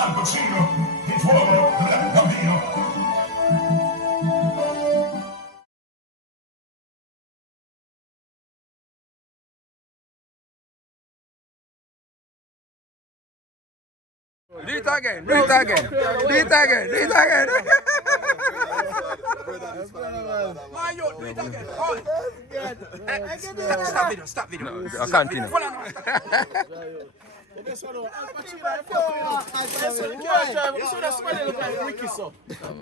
Al Pacino, il fuoco, il cammino. Do it again, do it again, do it again, do it again. My youth, do it again. Hold. Stop video. No, I continue. This one, Al Pacino, that smell look like Ricky so.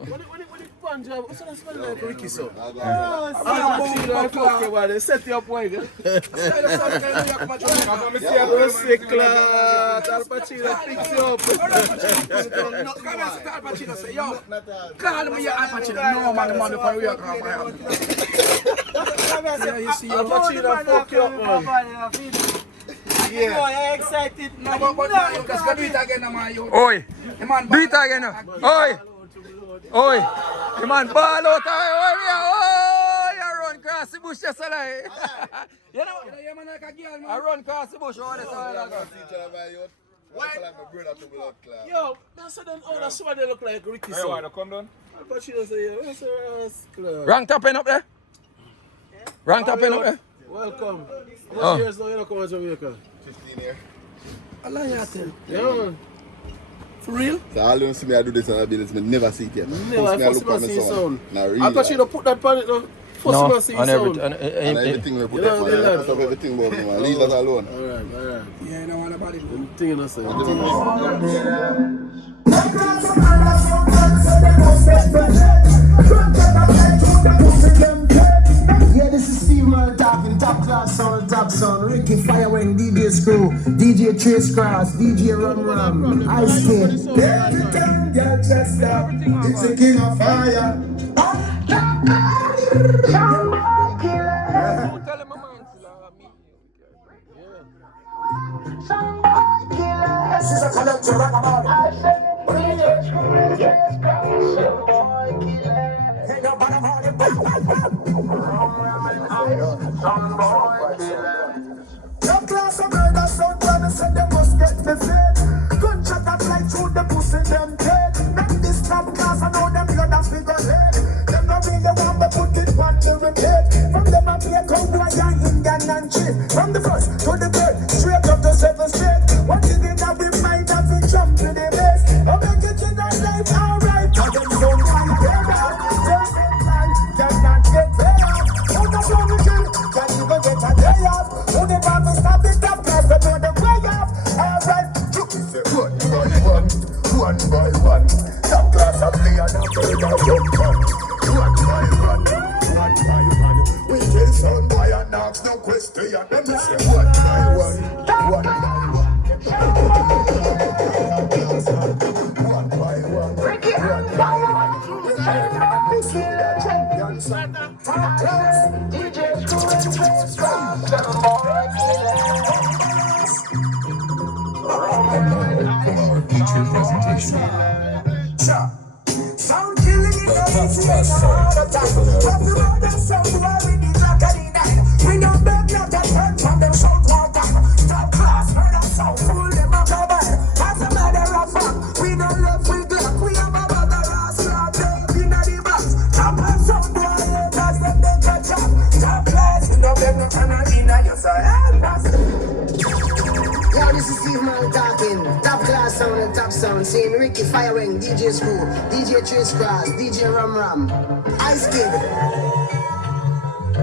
When it punch you, what's that smell like Ricky so? Al Pacino, they set you up well. CLAAT, Al Pacino picks you up. Come and say Al Pacino say, yo, call me your Al Pacino. No man, the man, the man, we are coming. You see, Al Pacino fuck you up, man. Yeah. I'm excited. No, but you just do it again, man. Oi, do it again. Oi, the man ball out. Oh, you run cross the bush just like. You know, you man like a girl, man. I run cross the bush all the time. Yo, that's what they look like Ricky so. Hey, come down. Al Pacino say, what's the rascal? Rank top up there? Rank top up there? Welcome. How many years now you don't come to Jamaica? 15 years. Allah ya tell. Yeah, man. For real? So all you see me I do this on a business, I never see it yet. Never, I first time I see sound. Nah, really. Al Pacino put that pan it now. First time I see sound. And everything we put up, man. I put up everything about me, man. Leave that alone. Alright. Yeah, you know what about it. I'm thinking of saying. Yeah, this is Steve Mal talking, top class sound, top sound. Ricky Firewing, DJ Screw, DJ Trace Cross, DJ Rum, Ice Kid. Everything get dressed up, it's a king of fire. This is a collector rock about. Ain't nobody on it. Top class of murder, so trying say they must get me fed. Gunshot that fly through the pussy, them dead. Make this top class, I know them blood figure head. Them not really want to put it on the repeat. From them I be a cowboy and Indian and chief. From the first to the third, straight up to 7th Street. What is it that we might have to jump to the base? I'll make it in our life, alright. I them don't want to get out. Just in line, cannot get there. Who the blow the kill? Can't even get a day off. Who the Bible stop it up, cause they know the way off. Alright, look, it's a one by one. Top class of play and a bird of jump on. One by one. We kill some boy and ask no question. Them say one by one. One by one. One by one. Ricky and Fire. Top class. DJ Feature presentation. Sound killing it. Top class sound. We don't beg you to turn from them salt water. Top class, heard us so full them up over. As a matter of fact, we don't love we Glock. We have a brother ass slap them in the box. Top class sound boy, cause them don't catch up. Top class, we don't beg no turn in your side. Yo, this is Steve Mal talking. Top class sound and top sound. Saying Ricky Firewing, DJ Screw, DJ Trace Cross, DJ Rum, Ice Kid.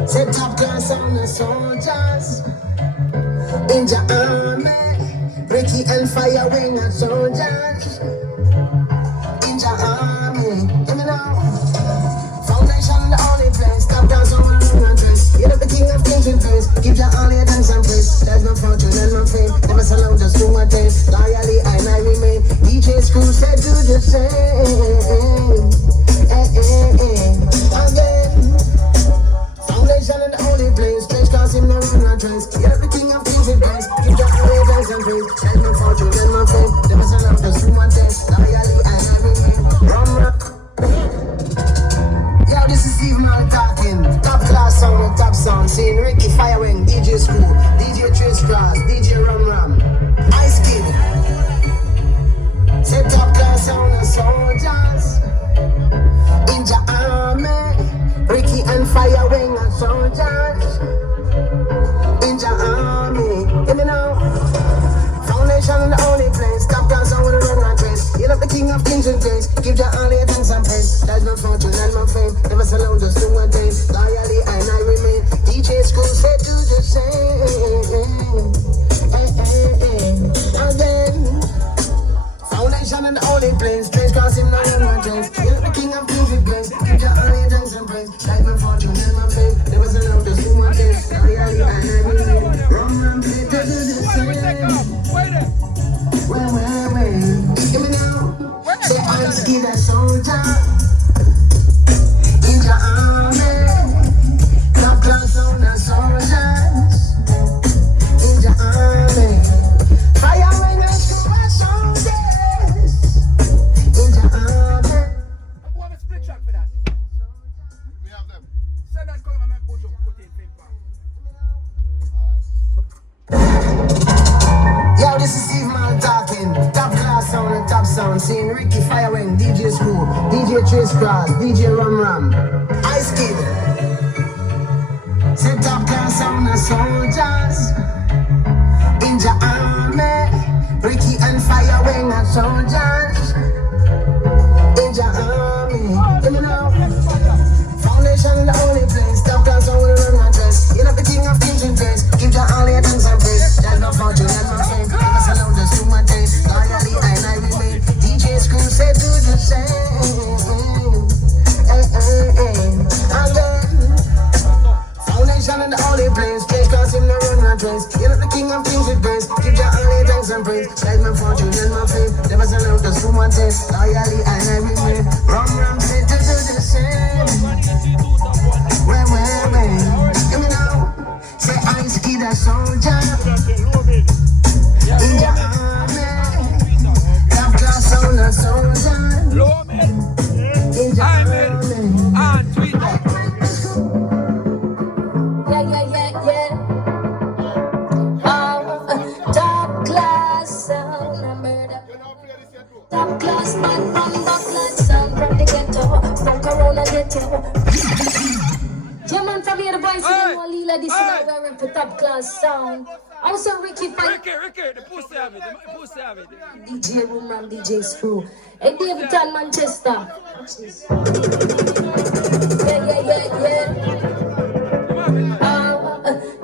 Say top class sound and soldiers in your army. Ricky and Firewing and soldiers in your army. Hear me now. Foundation the only place. Top class sound and dress. You're the king of kings and praise. Give your all your thanks and praise. There's no fortune and no fame. Never sell out just do my thing. Loyally and I remain. DJ Screw said do the same. Again. Foundation in the only place. Trace cause him no reason and trace. Everything I'm thinking place. Give your all your thanks and praise. There's no fortune and no fame. Never sell out just do my thing. Loyally and I remain. Yo, this is Steve Mal talking. Top class sound and top sound. Saying Ricky Firewing, DJ Screw, DJ Trace Cross, DJ Rum, Ice Kid. Say top soldiers in your army. Give me now. Foundation in the only place. Top class on with a run and trace. You're not the king of kings and grace. Give your all your thanks and praise. That's my fortune and my fame. Never alone, just do one thing. Loyally and I remain. DJ School said do the same. Again. Foundation in the only place. Trace cross him, no run and trace. You're not the king of kings and grace. Give your all your thanks and praise. That's my fortune and my fame. Never alone, just do one thing. Loyally and I remain. Run and play to do the same. Wait. Give me now. Say I'm scared a soldier in your army. Top class on the soldiers in your army. Fire when I show my soldiers in your army. Who have a split track for that? We have them. Send that column and make Bojo put in paper. Yo, this is Steve Man talking. Top class sound and top sound. Seeing Ricky Firewing, DJ School, DJ Trace Cross, DJ Ram. Ice Kid. Say top class sound and soldiers in the army. Ricky and Firewing are soldiers in the army. Give me now. Foundation in the only place. Top class sound with a run and dress. You're not the king of kings and grace. Give your all your thanks and praise. That's no fortune, that's no fame. Never alone, just do my thing. Loyally and I remain. DJ School said do the same. Again. Foundation in the only place. Trace cross him, no run and trace. You're not the king of kings with grace. Give your all your thanks and praise. That's my fortune and my fame. Never alone, just do my thing. Loyally and I remain. Ram said to do the same. Wait. Give me now. Say I'm scared a soldier in your army. Top class on the soldier LOMID. in your army. On Twitter. Yeah. Top class sound, I murder. Top class man from Buckland sound from the ghetto, from Corona ghetto. Yeah man, from here the boys in the Lila, this is how we're for top class sound. Also Ricky, the pussy of it, DJ Roomram, DJ Screw. Hey David and Manchester. Watch this. Yeah.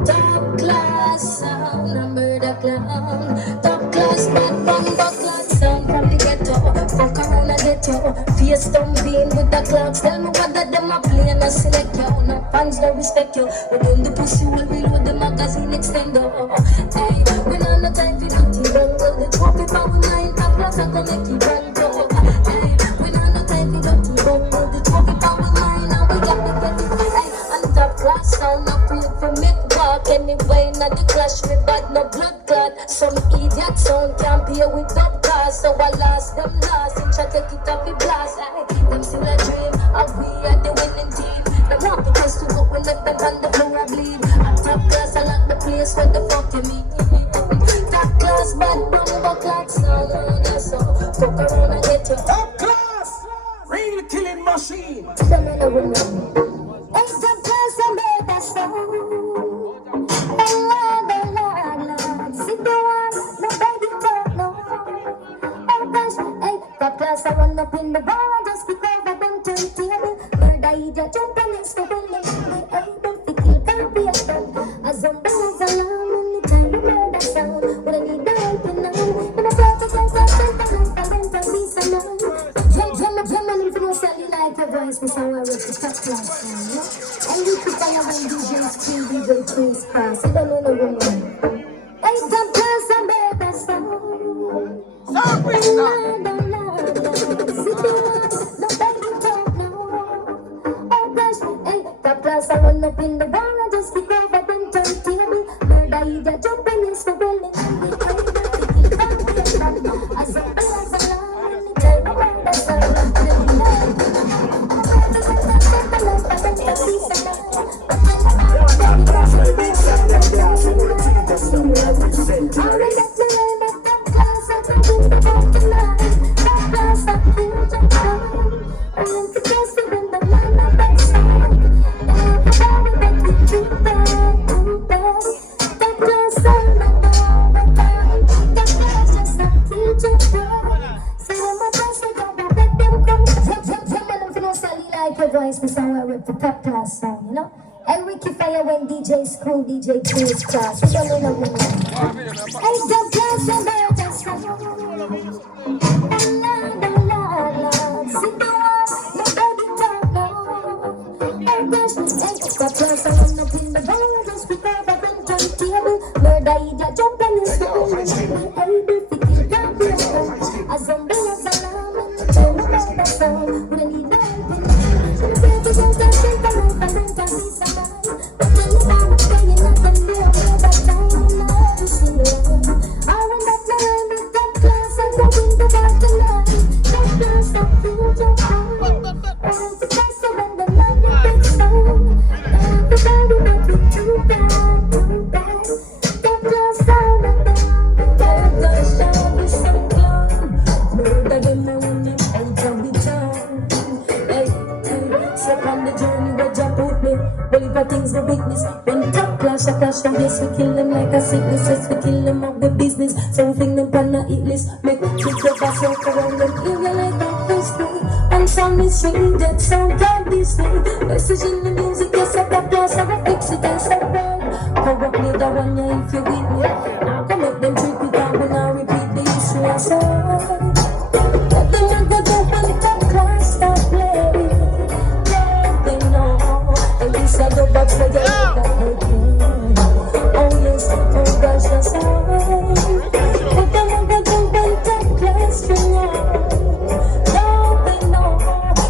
Top class sound, I murder clown. Top class man from Buckland sound from the ghetto, from Corona ghetto. Face thumping with the clocks. Tell me what that them a play and I select you. No fans don't respect you. But when the pussy will reload the magazine extender. Hey, we not no time for nothing. Don't go the trophy for we 9 top class I go make it run go. Hey, we not no time for nothing. Don't go the trophy for we 9 and we got to get it. Hey, and top class sound not play for me. Anyway, not the clash with bad, no blood clot. Some idiot sound can't pay with top cars. So I lost them last and try to take it up the blast. Them still a dream, and we are the winning team. Them want the place to go when let them on the floor and bleed. And top class, I like the place where the fuck you mean. Top class, bad number clock sound. That's all. Fuck around and get your Top class! Real killing machine! Hey, top class, I made that sound. Top class, I run up in the bar just because I don't turn table. Murder idiot, jump and next to building. Be able to kill, can't be a friend. As a man's alarm, anytime you murder sound. When I need the help, you know. When I play to play, I be so long. Drum and yourself, you like your voice, this how I rap the top class sound. And we put on when DJs kill, DJ Trace Cross. You don't know no woman. Hey, top class, I made that sound. Top class, I run up in the bar and just kick over them turn table. Murder idiot, jump and use the building. As a class, I love the table, that's all I'm doing. voice, this song I rip the top class song, you know? And Ricky Fire when DJ Screw, DJ Chris class. We don't know what we Hey, the class of the song. La la la, sit down, nobody talk now. Hey, gosh, hey, the class of the pin the ball, just prepare the print on the table. Murder, idiot, jump in the school. Hey, be thinking, can't be a zombie, a salam, don't know the song. We need no help. Things the weakness when top clash a clash and yes we kill them like a sickness, yes we kill them up with business, so we fling them pan a eat list, make kick the bass walk around them, if you like that first thing, and sound is swing, that sound can't be swing, message in the music, yes I got class, I will fix it and stop wrong, cover up later on ya if you with me, I can make them trick it out when I repeat the history I saw, but them not go down when top class start playing. I go back for the oh yes, oh gosh, that's all. But then I go to one top class for now. They know.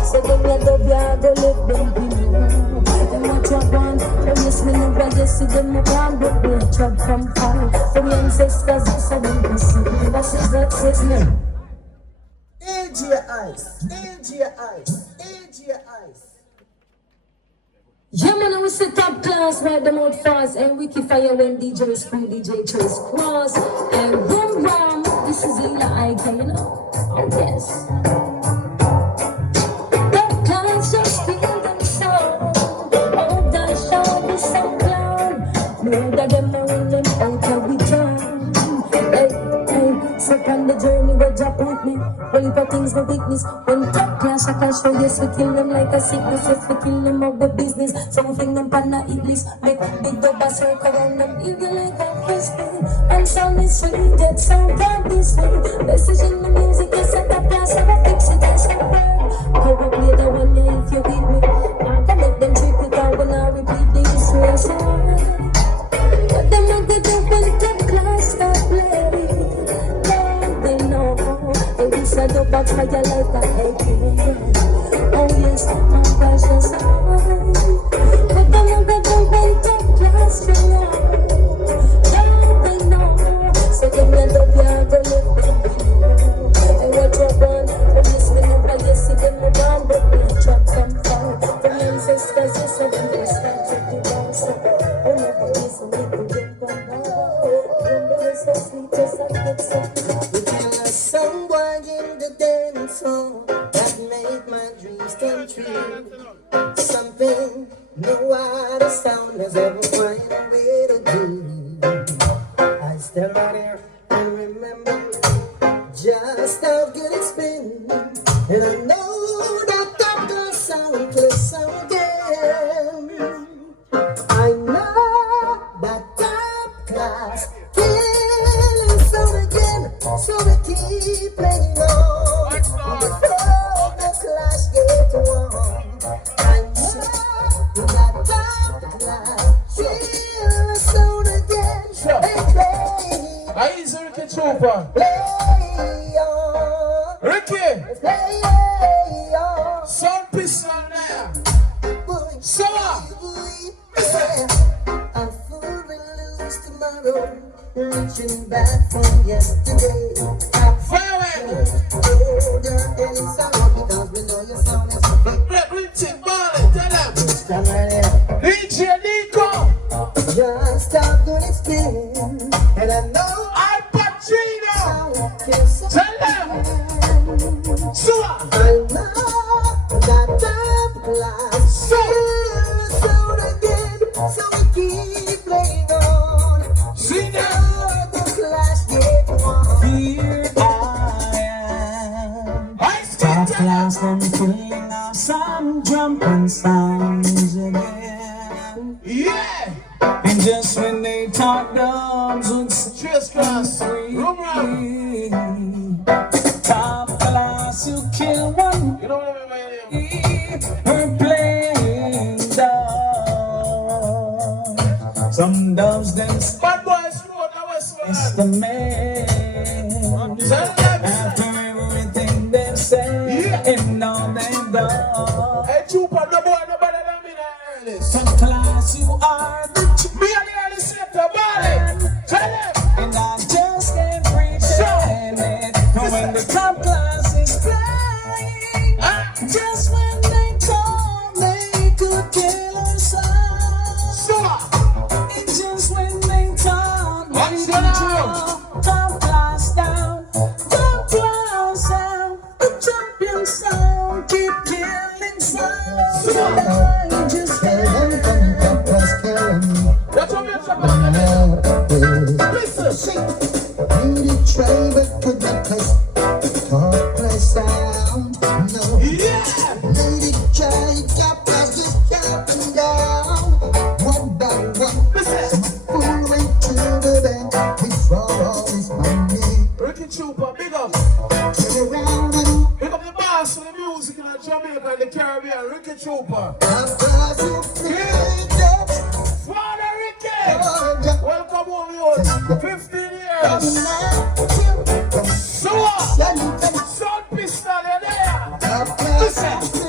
So them ya go let them be known. Them a trap on, them yes me never just see them a plan, but they a trap from far. From ancestors, so them can see. That says me. Age your eyes, age your eyes, age your eyes. Yeah, man, I was set top class, ride them out fast, and Ricky Fire when DJ Screw, DJ Chase Cross, and boom bam, this is LOMID, you know? Oh, yes. Top class just feel them sound, oh, that show is so loud, know that them are in them out of the town. Hey, step on the journey where Jah put me, well, if things no weakness, when top clash I can show, yes, we kill them like a sickness, yes, we kill them up with business, so we fling them pan a eat list, make big dog bass work around them, if you like that first thing, and sound is sweet, that sound can't be sweet, message in the music, yes, at the class, I will fix it, and stop word, cover up later one day if you with me, I can make them trip it out when I repeat the history I saw, but them not good up when top class start playing, they know, this I do back for your life that I oh yes, my precious but then I got to wait up class for now. Yeah, they know. So give me a love, yeah, go live and what you're born, but yes, we never yes, see them around, but we trap from far. The ancestors, yes, so them they start to do down, so oh, never listen, we could jump on down. Remember, so sweet, just like that, so Someone in the dance hall that made my dreams come true. Something no other sound has ever found a way to do. I stand right here and remember just how good it's been, and I know that that does sound close again. I know that top class feeling sound again. So we keep playing on before the clash gets warm. I know that top class feel the sound again. They play. I use Ricky Trooper. Play on. Ricky. Play on. Sound pistol there. Summer. I'm full and loose tomorrow. Reaching back from yesterday. Farewell. Hold your head sound because we know your sound is Let Richie Ball, tell them. stand right here. DJ Nico. Just how good it's been. And I know Al Pacino. sound can Tell them. Sua. I know that top class feel the sound again. So we keep playing on. See them. The clash get warm. Here I am. Top class, I'm feeling some jumping sounds again. Yeah! And just when they talk dubs would Just class. Room round. top class, you kill one. You know what I mean? Her playing dub. Some dubs them Bad boys, float, that was it's the man. After everything they've said and all they've done. Hey, Chupa, no boy, no better than me, that early. Some class, you are the Me and the early sector, body. Tell them. and I just can't pretend it. But when the top class is playing, just when they thought they could kill us all. So, It's just when they thought they What's could going on? draw top class down, top class down. The champion sound keep killing sound. So, I just can't. what's your music about? Listen. Yeah! Ricky Chupa, big up. Big up the boss of the music in Jamaica and the Caribbean, Ricky Chupa. Father Ricky! Welcome home, you 15 years. So what? Sound pistol, you're there. Listen.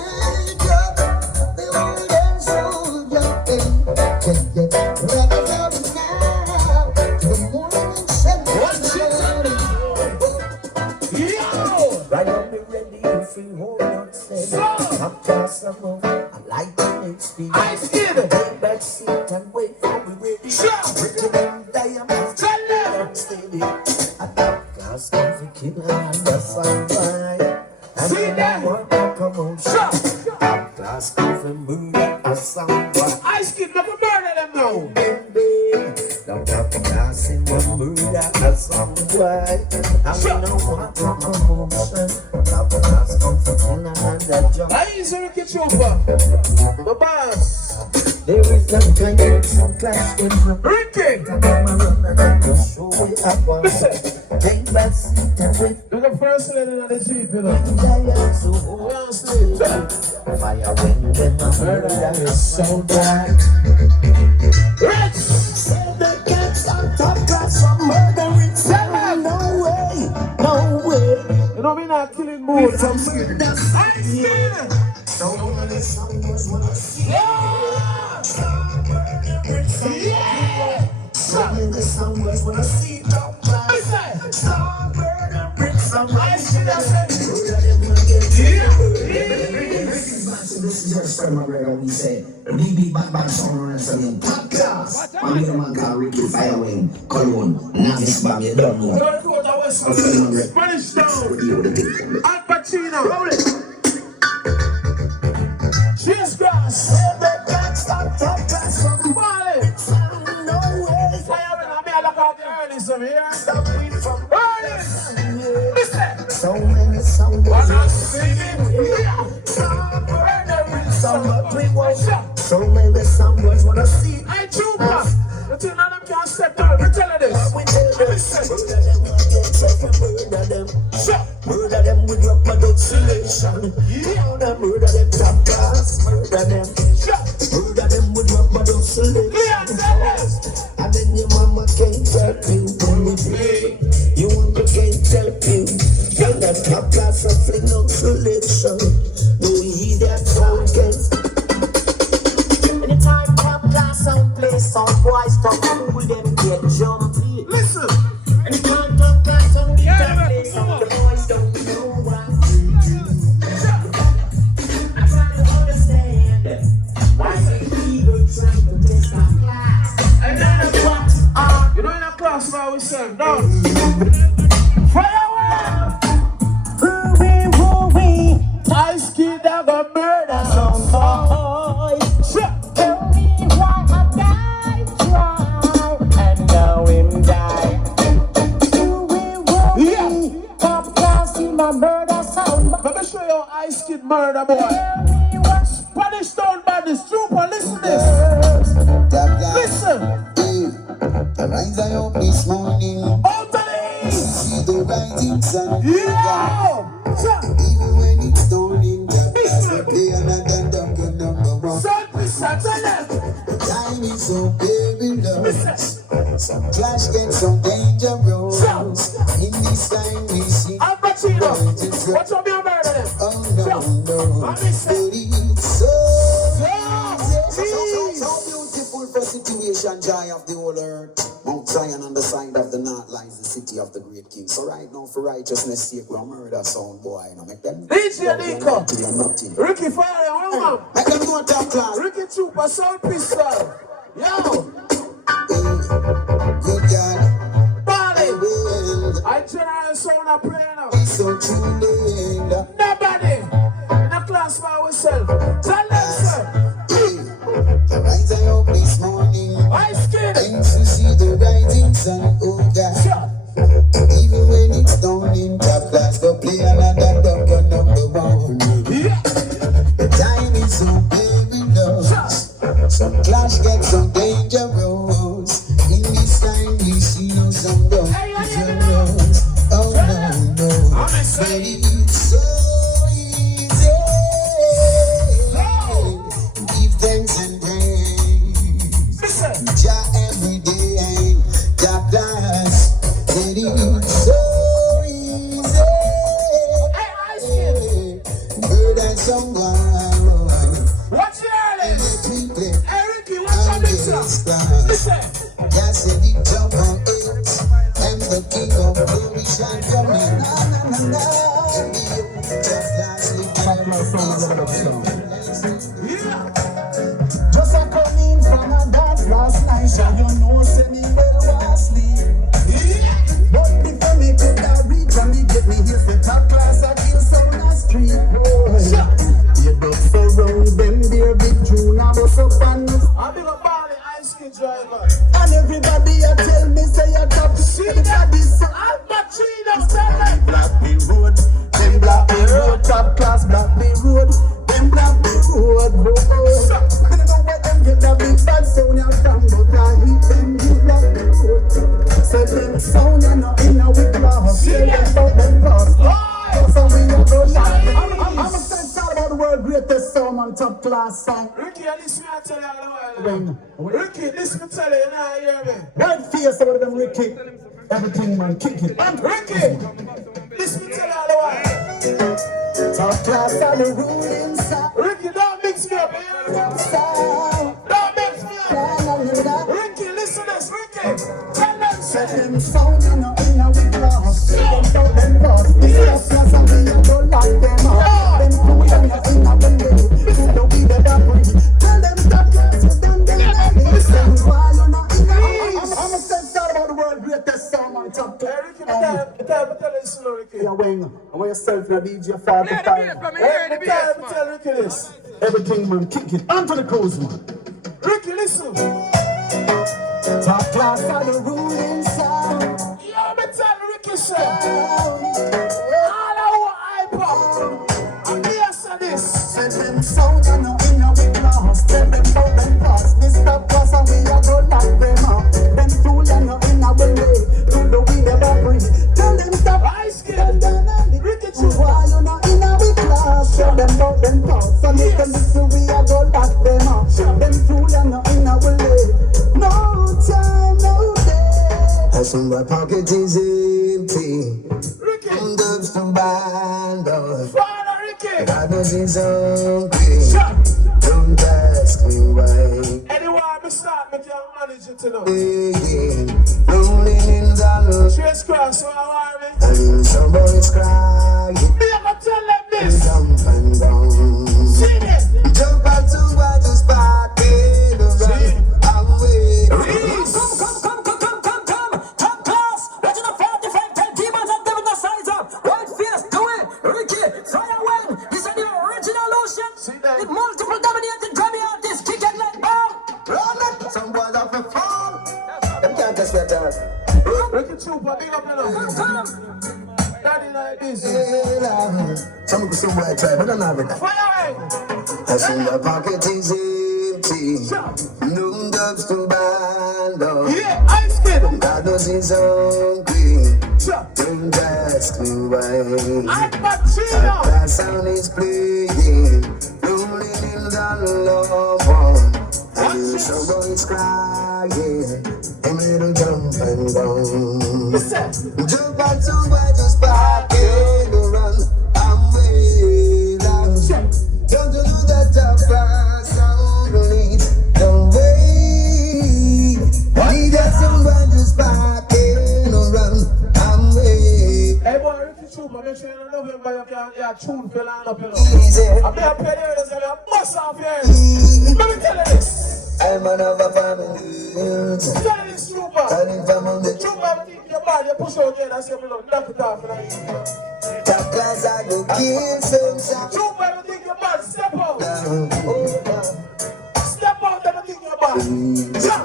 Yo! Right on me ready if you hold on steady. I'm past the move, I like the next speed. Ice Kid! Take back seat and wait for me ready. Sure! Bring them diamonds, Tell them! I'm steady. I thought God's going to kill and that's alright. And See when them? I want to come on, Sure! I'm class going to move a soundbite. Ice Kid, never murder them now! Don't have to pass in one murder a soundbite. And we don't want to promotion. Top class come for kill another job. I use Ricky Chupa. My boss. There is no kind of some class in the Ricky! show we have one. Take back seat and wait. You're the first lady on the Jeep, you know. Giant so Well, still. fire when them a murder is so dark. Rich! Say they can't stop top class from murdering. No way, no way. You know me not killing mood from skin. That's Ice Kid! so many songs wanna see. Yeah! Yeah! So many songs wanna see top class. Listen! Stop murdering some Ice Kid, I said. This is just from my brother, we say, BB Bad Sound and something. Top class! My little man called Ricky Firewing, Cologne, Navis Bang, you don't know. Go to the West Coast. Spanish Town. Al Pacino. Roll it. Cheers, grass. Stop top class from Marley. no way. Fire when I look at the early some here. Stop me from Early. Listen. so many songs. When I'm singing. Yeah. So many songs wanna see. Hey, Chupa. The two none of them can't step to it. We tell her this. We tell them, Listen. murder them. Shut. Murder them with your product selection. Murder them top class. Murder them. Shut. Murder them with your product selection. Yeah, tell us. And then your mama can't help you when you play. You want to can't help you. Tell that top class of fling up selection. No idiot sound can. Anytime top class sound play, some boys talk cool, them get jumpy. Listen. Anytime top class sound play, some boys don't know what to do. I'm trying to understand why some people try to test our class. And then you know in a class now we say, no. Fire away! Ice Kid that got murder some boys. Shut. Tell me why I died, try, and now him die. Yeah. Top class in my murder sound. Let me show you yo, Ice Kid murder boy. Spanish Town Badness, Trooper, listen to this. Listen. Rise I up this morning. Out of these. See the rising sun. Yeah. Even when it's dawning, they are not the number one. Time is so perilous. Some clash gets so dangerous. In this time we see. What's up, your murder? Oh no, no. It's so beautiful for situation, joy of the whole earth. Mount Zion on the side of the north lies the city of the great king. So right now for righteousness sake, we'll murder sound boy. You know, make them DJ Nico. Ricky Fire, hold on. Make them go top class. Ricky Trooper, Sound Pistol. Yo. Good God. Body. I general sound a prayer now. So true. Nobody. No class by ourselves. Tell them, sir. Rise I up this morning. Ice Kid. And to see the rising sun, oh God. Even when it's down in top class, go play another number one. The time is so perilous. Some clash gets so dangerous. In this time we see no some dangerous. Oh no, no. But it's so easy. Give thanks and praise. Jah every day, Jah bless. It is so easy. Bird and someone. What's your name? Hey, Ricky, what's your name, sir? Listen. Jah said he jump on it. And the king of glory shall come in. And the earth just lastly just a come in from a dance last night. So you know, say me well was sleep. But before me could have reach and me get me here for top class, I kill some on the street. You duck so round them there, big June, I was up on the I'm in a body, Ice Kid driver. and everybody a tell me say you top See shit. that? This I'm Machino, tell them. Blackby Road, them Blackby Road, top class Blackby Road, them Blackby Road, bro. I don't know where them get that big bad sound you from, but I hit them big Blackby Road. So them sound you know in a week class, yeah, them about them class. So we a go live. I'm a sense all about the world greatest sound on top class song. Ricky, listen, I tell you all the while. Ricky, listen, I tell you, you know, hear me. White face over them Ricky. Everything man kick it. Ricky, listen, I tell you all the while. Top class on the ruling side. Ricky, don't mix me up, you know? Don't mix me up. Ricky, listen to this, Ricky. Tell them, Set say. them sound in a week loss. Them down them lost. This class and we a go lock them up. Them cool and a in a window. To the weed that breathe. Tell them top class with them ready. Say why you not in a I'm a sense all about the world greatest song on top class. Ricky, tell this, Ricky. Yeah, Weng, I want yourself in a DJ 45. Tell Ricky this. Everything man kick it onto the cruise man. Ricky, listen. Top class on the ruling side. Yo, me tell Ricky, sir. All our iPod. I'm here for this. Send them sound and no in a week lost. Tell them about them past. This top class and we a go lock them up. Them fool and no in a way. To the weed never breathe. Tell them stop. Ice Kid. Ricky, Why you not in a week lost? Tell them about them past. And if them listen we a go lock them up. Them fool and no in a way. No time, no day. Hustle my pocket is empty. Ricky. I'm dubs from bando. Father Ricky. God knows it's okay. Shut. Don't ask me why. Anyway, me start, me can manage it to know. Rolling in the Trace cross, so I want me. and some boys crying. Me, I'm gonna tell them this. Jump and down. Sing it. Jump out to what is parking around. Away. Please. Top class, Legend of 45, 10 demons and devil the size up. White face, do it, Ricky, fire well. This is the original ocean. See that? With multiple dominated Grammy artists, kick it like bomb. Run it. Some boys off the phone. Them can't touch that dog. Ricky Trooper, big up, you know. Come. Daddy like this. Some of the boy try I don't have it. I see my pocket is empty. No dubs to band on. Yeah, ice cream. God knows he's hungry. Don't ask me why. That sound is playing, rolling in the love one. And you someone's crying, and it'll jump and down. Jump out to where just back in the run. I'm way down. Don't you know that the first sound leads the way? Need that someone just back in the run. I'm way. Hey boy, if you shoot, make sure you don't love him by your tune for line up, you know. I'm there pay there, there's a bust off here. Let me tell you this. I'm another family. Tell you this, Trooper. Turning from on the Trooper, everything in your body, you push out here, that's your blood, knock it off. top class, I go kill some shot. Trooper, everything in your body, step out. Oh, Step out, everything in your body. Jump.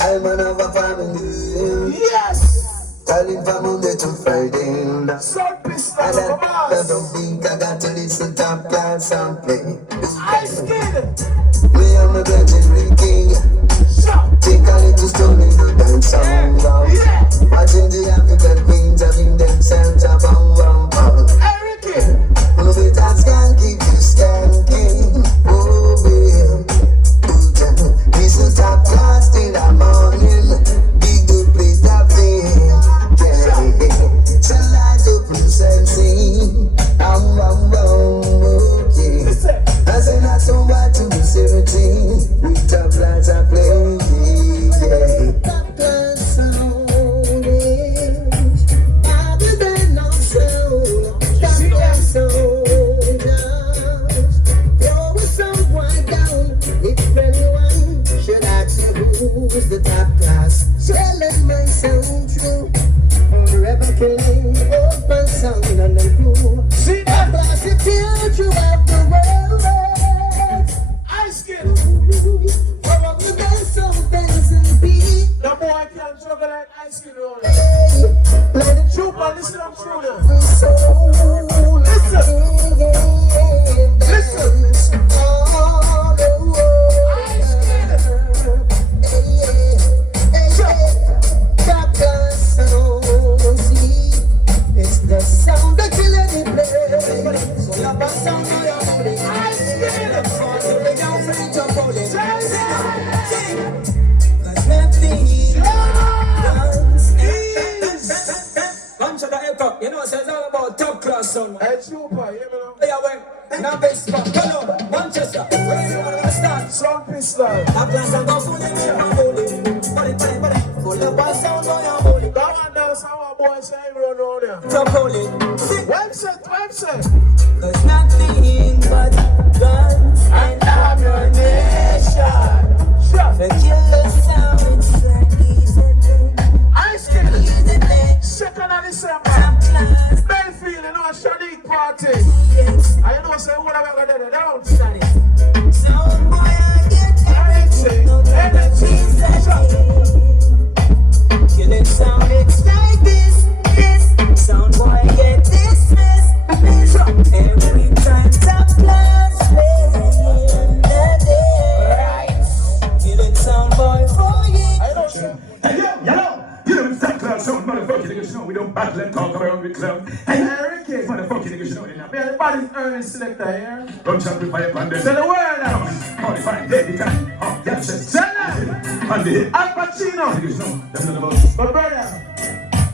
I'm another family. Yes. Turning from Monday to Friday. Sun pistol, And come I on. don't think I got to listen top class and play. Ice kid. Me and my virgin Ricky. Jump. Take a little stone in the dance song. Yeah. Watching the African queens having themselves a bang bang bang. Hey, Ricky. Move it and scan, keep you skanking. Oh, babe. Listen top class till the morning. Big good place that thing. So light up and sensing. Okay. I say not so much to be 17. With top lights I play. Top class sound. Other than no sound. Top class sound. Throw someone down. If anyone should ask you who's the top class, telling my sound true. Forever killing open sound and the crew. See that? Class the future of the world. Ice kid. From the dance of dancing beat. No boy can't juggle like ice kid around. Play the Trooper, listen up, true now. soul. Listen. Listen. All the world. Top class sound. See, it's the sound that kill any place. So la sound of your body. Ice kid. Lay down for it, jump on it. Jump. Cause nothing dance. Bunch of the echo, you know, it's all about top class sound. Hey, Trooper, you know. Yeah, when now base spot, hello, Manchester, where you wanna start? Sun pistol. Top class and go full in your body, body, full of bass sound on your body. Go on down, some of our boys say run around there. Top holy, Website. cause nothing but guns and ammunition. The killer sound, it's like easy thing. Ice kid. Easy thing. 2nd of December. Top class, Belfield, you know, Shanique party. yes, I know, say, what am I going to do? Down. sound boy, I get Anything. everything's a thing. Killing sound, it's like this. Sound boy, get this. Every time top class playing the day. Killing sound boy for you. I know, sir. Hey, yo, you know, it's that class sound, motherfucking niggas, you know, we don't battle and talk about the club. Hey, Ricky. motherfucking niggas, you know, in Man, everybody's earning selector here. don't jump with fire upon them. Say the word now. 45, baby, time. Oh, yes, Say that. on the hip. Al Pacino. Niggas know, that's not about My brother.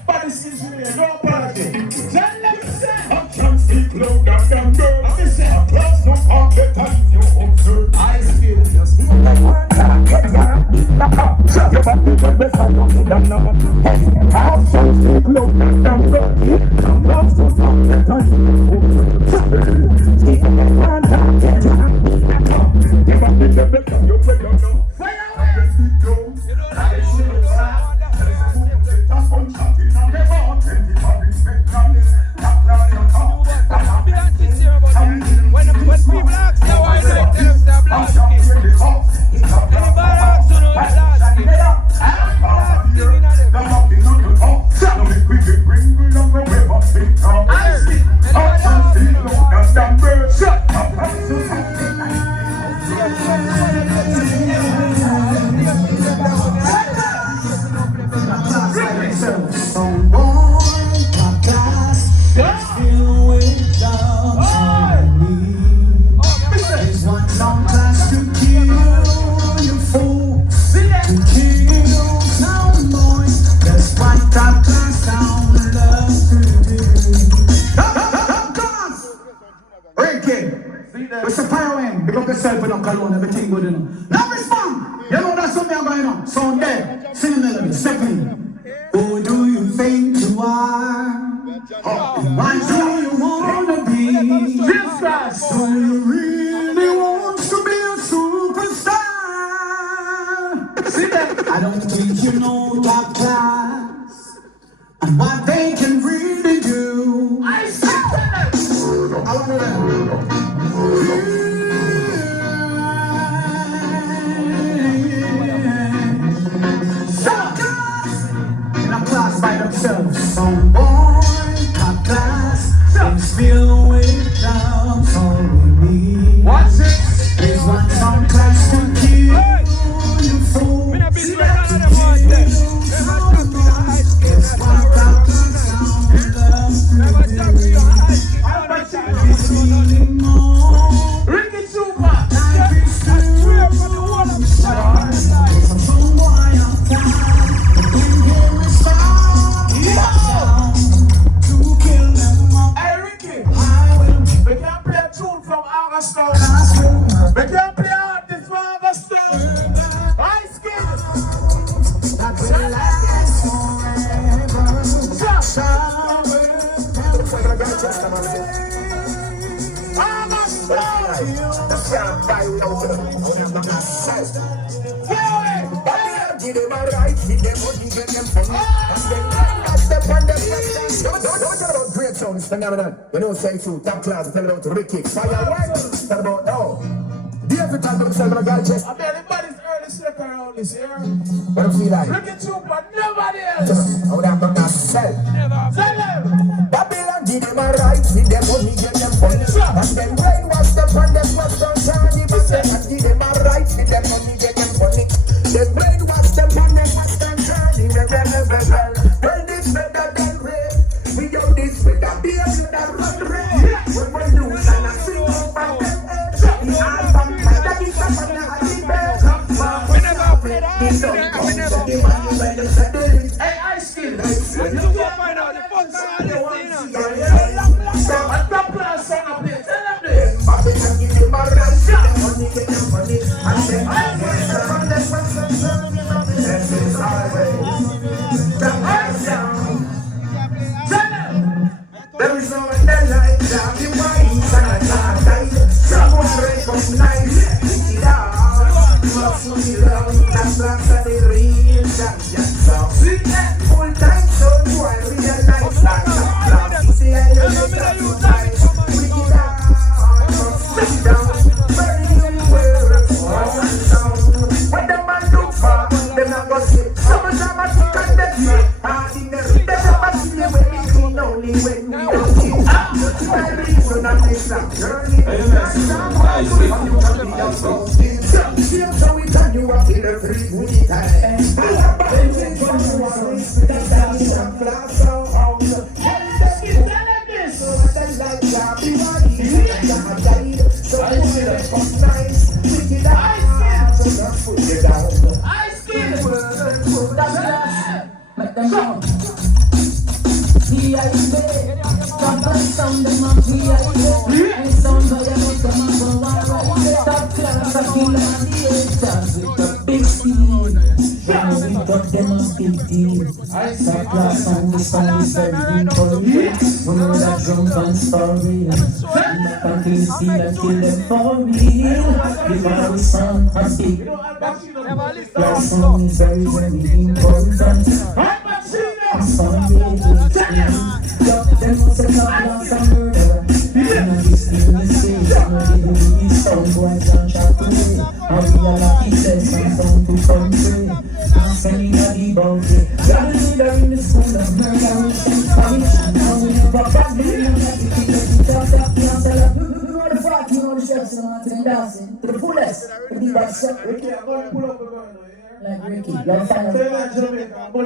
Body sees me, no apology. Tell them, say. Up from speak louder than girl. I say, a class no pocket and you observe. Ice kid. It's a fire wing. Pick up yourself with a cologne, everything good, you know. Now, Miss Mom, you know that's something I'm going on. Sound dead. Sing the melody. Second. Who do you think you are? What do you want to be? Jesus. Do you really want to be a superstar? See that? I don't think you know top class and what they can really do. I said that. I want to in a class by themselves. Some boy, top class, things feel way down. All we need. What's it? Is one some class to keep you fool. See that? Ricky Super. Hey Ricky, we can't play a tune from Augustine. We can't play artists from Augustine. High skill. Give them a right, give them money, give them funny. And then step on them. Don't tell about great sound, it's phenomenal. You know, say true, top class, tell about Ricky, fireworks, tell about the every time they tell about God chest. I mean, everybody's early slip around this year. What do you feel like? Ricky too, but nobody else. I would have done that self. Tell them. Babylon, give them a right, give them money, give them funny. And then brainwash them on them, what's done, Johnny, and give them a right, give them money, give them funny. The brainwash them on them, what's done, Johnny, well, this better than rain. We do this with a beer, with a run rain. When we lose and I sing up and them head. The album, that is up on the high bed. Hey, ice cream. You go find out the fun side, you want to see. And top class song up there, tell them this. Babylon give them a right, money, give them money. And then I get from the person, this is our way. The ice down. There is no one that like that. The wines and I can't die. Someone recognize it out. Lost me down. That's like the real champion. So see that full time. So do I realize that. See I love you time. We get out. Sit down. Burning words. When the man look for, them not go see. Some of them are sick and dead. Hard in the ring. They never see the way we clean only when we don't see. My reason and this journey. So we turn you up in a free woody time. I have been in you are that is a class of house. So what I like that be money. So I will come nice. We get out. So just put it down. I skill. That's class. Make them know. D.I.B. Top and sound them up D.I.B. And sound by them up them up go one right. Top class a kill and the haters with the big steam. Yeah, we got them up big deal. Top class and the song is very important. We know that drunk and story. In the country see that kill them for real. Because the song has big. That song is very, very important. Some baby, them was a couple of murder. And I just in the stage, I'm ready to be some boys and chat away. And we are lucky said some sound to come free. I'm sending a deep out there. Gotta do that in the school of murder and some funny. And we never back the room like the people who talk that can't tell us. We know the fuck, you know the chefs and I'm dancing to the fullest. To be that chef. We can't go and pull up the gun. Like Ricky, you're fine. From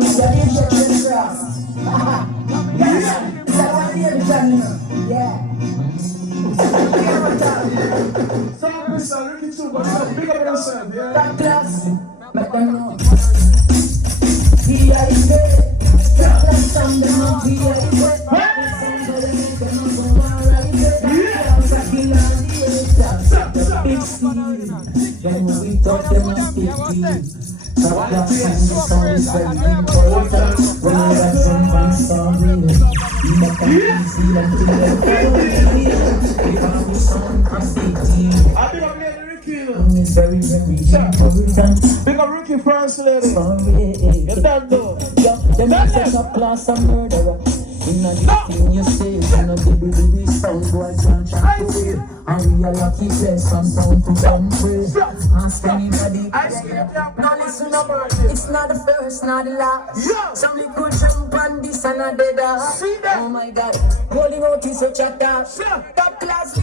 the Egyptian cross. Yes, is that one here, Johnny? Yeah. So, Mr. Ricky too, but big up yourself, yeah? That class, make them know. D.I.B. That class, some them know D.I.B. Then we thought they must be deep. Top class and the sound is very important. When I got some fun song real, you make them easy and feel them cold. If I was sound across the team, I think I'm getting Ricky. it's very, very important. Big up Ricky first, lady. You You done though. them a set up class and murderer. In a thing you say, in a baby sound boy can't try to feel. And we are lucky place from town to town pray. Ask anybody. Now listen up, it's not the first, not the last. Some little jump on this and a dead. Oh my God, holding out is such a task. Top class